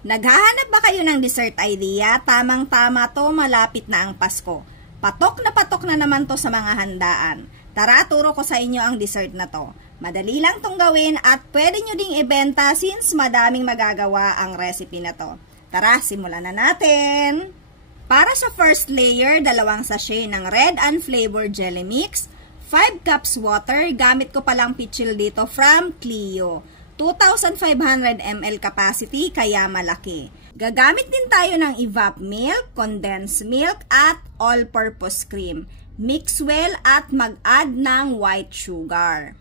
Naghahanap ba kayo ng dessert idea? Tamang-tama to, malapit na ang Pasko. Patok na naman to sa mga handaan. Tara, turo ko sa inyo ang dessert na to. Madali lang tong gawin at pwede nyo ding ibenta since madaming magagawa ang recipe na to. Tara, simulan na natin! Para sa first layer, 2 sachet ng red unflavored jelly mix, 5 cups water, gamit ko palang pitchil dito from Clio. 2,500 ml capacity, kaya malaki. Gagamit din tayo ng evap milk, condensed milk, at all-purpose cream. Mix well at mag-add ng white sugar.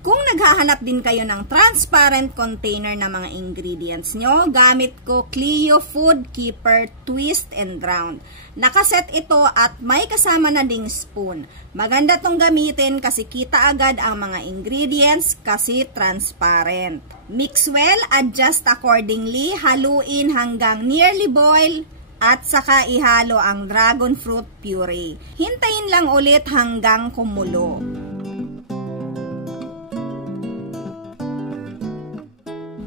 Kung naghahanap din kayo ng transparent container na mga ingredients nyo, gamit ko Clio Food Keeper Twist and Round. Nakaset ito at may kasama na ding spoon. Maganda tong gamitin kasi kita agad ang mga ingredients kasi transparent. Mix well, adjust accordingly, haluin hanggang nearly boil at saka ihalo ang dragon fruit puree. Hintayin lang ulit hanggang kumulo.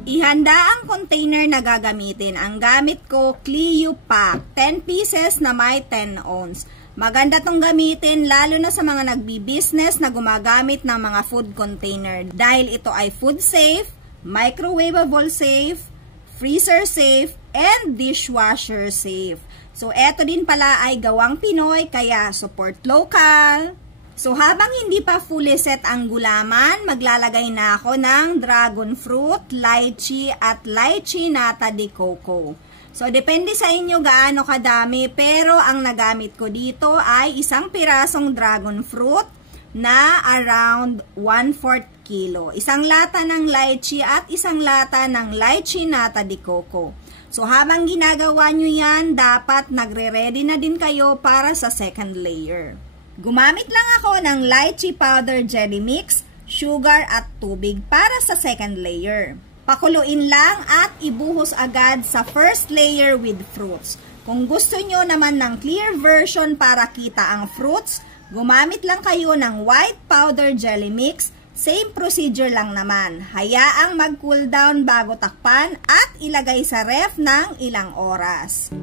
Ihanda ang container na gagamitin. Ang gamit ko, Clio Pack, 10 pieces na may 10 ounce. Maganda tong gamitin lalo na sa mga nagbi-business na gumagamit ng mga food container dahil ito ay food safe, microwavable safe, freezer safe, and dishwasher safe. So, eto din pala ay gawang Pinoy kaya support local. So, habang hindi pa fully set ang gulaman, maglalagay na ako ng dragon fruit, lychee, at lychee nata de coco. So, depende sa inyo gaano kadami, pero ang nagamit ko dito ay 1 pirasong dragon fruit na around 1/4 kilo. 1 lata ng lychee at 1 lata ng lychee nata de coco. So, habang ginagawa nyo yan, dapat nagre-ready na din kayo para sa second layer. Gumamit lang ako ng lychee powder jelly mix, sugar at tubig para sa second layer. Pakuluin lang at ibuhos agad sa first layer with fruits. Kung gusto nyo naman ng clear version para kita ang fruits, gumamit lang kayo ng white powder jelly mix. Same procedure lang naman. Hayaang mag-cool down bago takpan at ilagay sa ref ng ilang oras.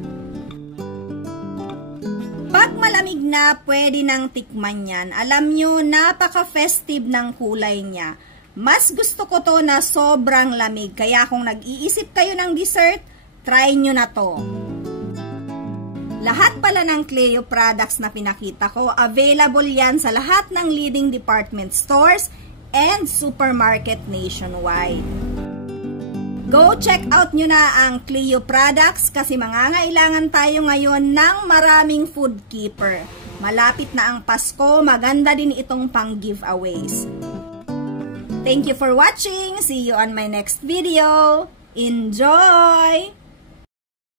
Pag malamig na, pwede nang tikman yan. Alam nyo, napaka-festive ng kulay niya. Mas gusto ko to na sobrang lamig. Kaya kung nag-iisip kayo ng dessert, try nyo na to. Lahat pala ng Clio products na pinakita ko, available yan sa lahat ng leading department stores and supermarket nationwide. Go check out nyo na ang Clio products kasi mangangailangan tayo ngayon ng maraming food keeper. Malapit na ang Pasko, maganda din itong pang giveaways. Thank you for watching. See you on my next video. Enjoy!